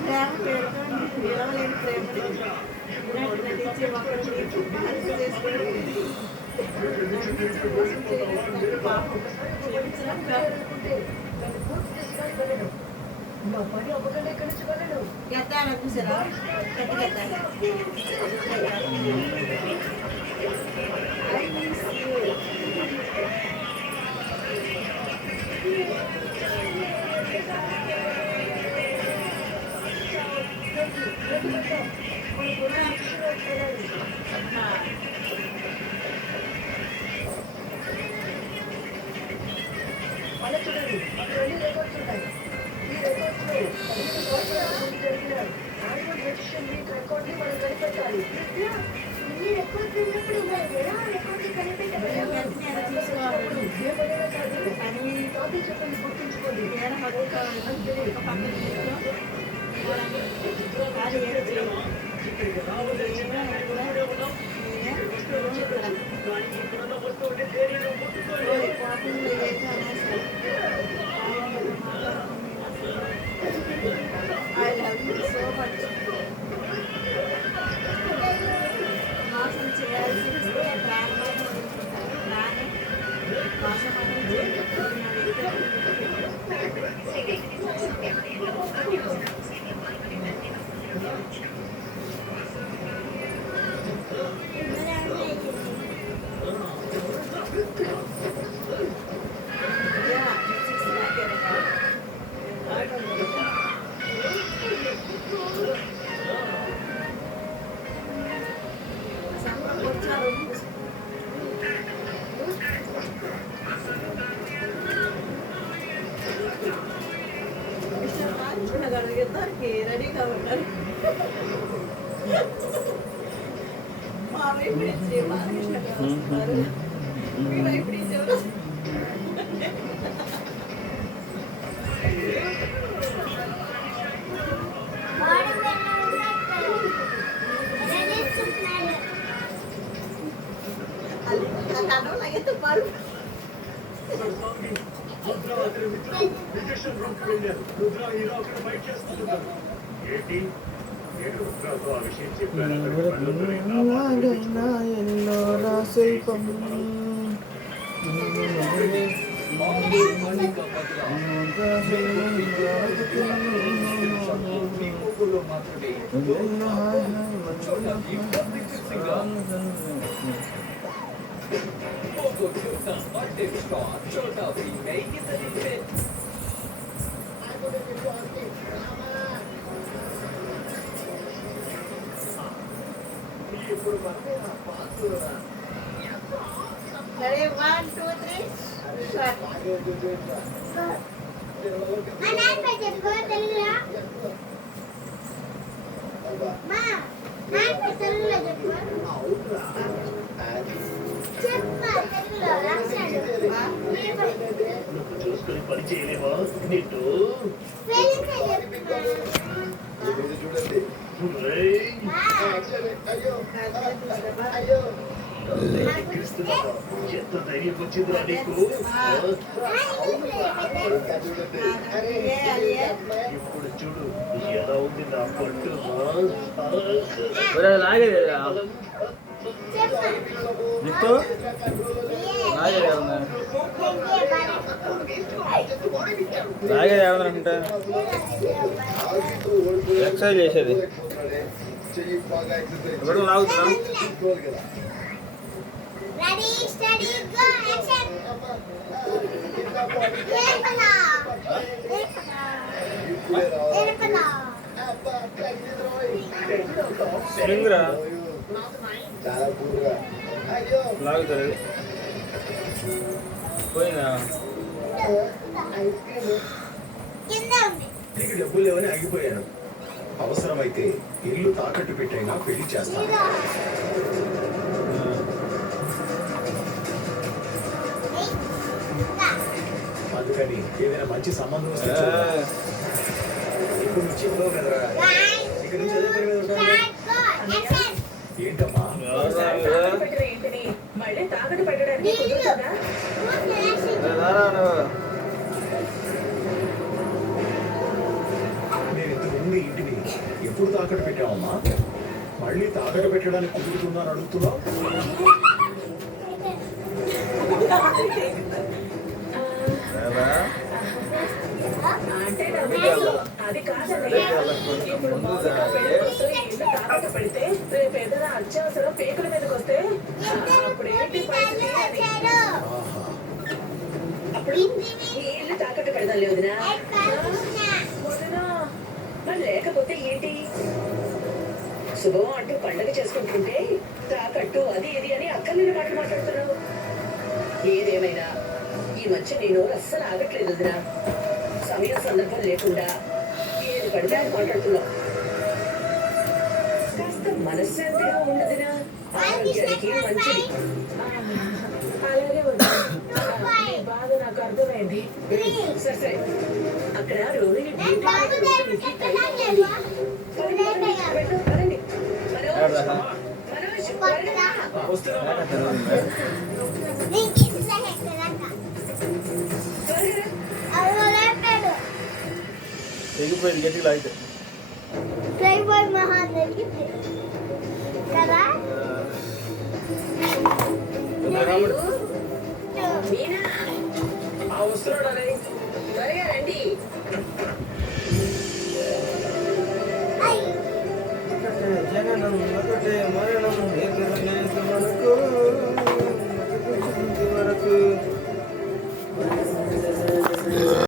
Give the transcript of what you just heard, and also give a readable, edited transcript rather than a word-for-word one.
ప్రేమ పేరుతో విలువలేని ప్రేమని నటించి ఒకరిని చేసుకుని పాపం గెత్తాను చూసారా I love you so much. మాసం చేయాల్సి వస్తే మాసం రెడీగా ఉన్నారు మా వైపు నుంచి బాలకృష్ణ గారు వస్తున్నారు మీ వైపు నుంచి ఎవరు అలాగే తుమ్మారు ఎన్నోరా శిల్పం Ready, 1, 2, 3, start. చూసుకొని పని చేయలేవా నీటు ఎంత ధైర్యం వచ్చిందిరా నీకు ఇప్పుడు చూడు ఎలా ఉంది నా పట్టు లాగేదేమనుకుంటా ఎక్సర్సైజ్ చేసేది ఇప్పుడు లాగుతున్నా స్ప్రింగ్రా లాగుతుంది పోయిందా డబ్బులు లేవని ఆగిపోయాను. అవసరమైతే ఇల్లు తాకట్టు పెట్టైనా పెళ్లి చేస్తాను. అందుకని ఏదైనా మంచి సంబంధం వస్తే ఇప్పుడు నుంచి ఉండవు కదరా. ఇక్కడ నుంచి అదే పని మీద ఉంటాను. ఏంటమ్మా మళ్ళీ తాకట్టు పెట్టడానికి కుదురుతుందా? ఉన్న ఇంటిని ఎప్పుడు తాకట్టు పెట్టావమ్మా? మళ్ళీ తాకట్టు పెట్టడానికి కుదురుతుందని అడుగుతున్నావు? కదా? అంటే అది కాదండి. ఇప్పుడు మామూలుగా పెళ్లి కోసం ఈ ఇల్లు తాకట్టు పెడితే రేపు ఏదైనా అత్యవసరం పేకుల మీదకి వస్తే అప్పుడు ఏంటి పరిస్థితి అని. ఆహా. అప్పుడు ఈ ఇల్లు తాకట్టు పెడదాం లేదునా వదినా, మరి లేకపోతే ఏంటి? శుభం అంటూ పండగ చేసుకుంటుంటే తాకట్టు అది ఇది అని అక్కర్లేని మాటలు మాట్లాడుతున్నావు. ఏదేమైనా ఈ మధ్య నేను అస్సలు ఆగట్లేదు వదినా. సమయం సందర్భం లేకుండా ఏది పడితే అది మాట్లాడుతున్నావు. కాస్త మనశ్శాంతిగా ఉండదునా, ఆరోగ్యానికి మంచిది. అలాగే వదినా, నీ బాధ నాకు అర్థమైంది. సరే సరే, అక్కడ రోహిణి డ్యూటీ మనోజ్ త్వరగా రా. వస్తున్నావా? త్వరగా రా. తెగిపోయింది గట్టిగా లాగితే. Playboy Mahal, కదా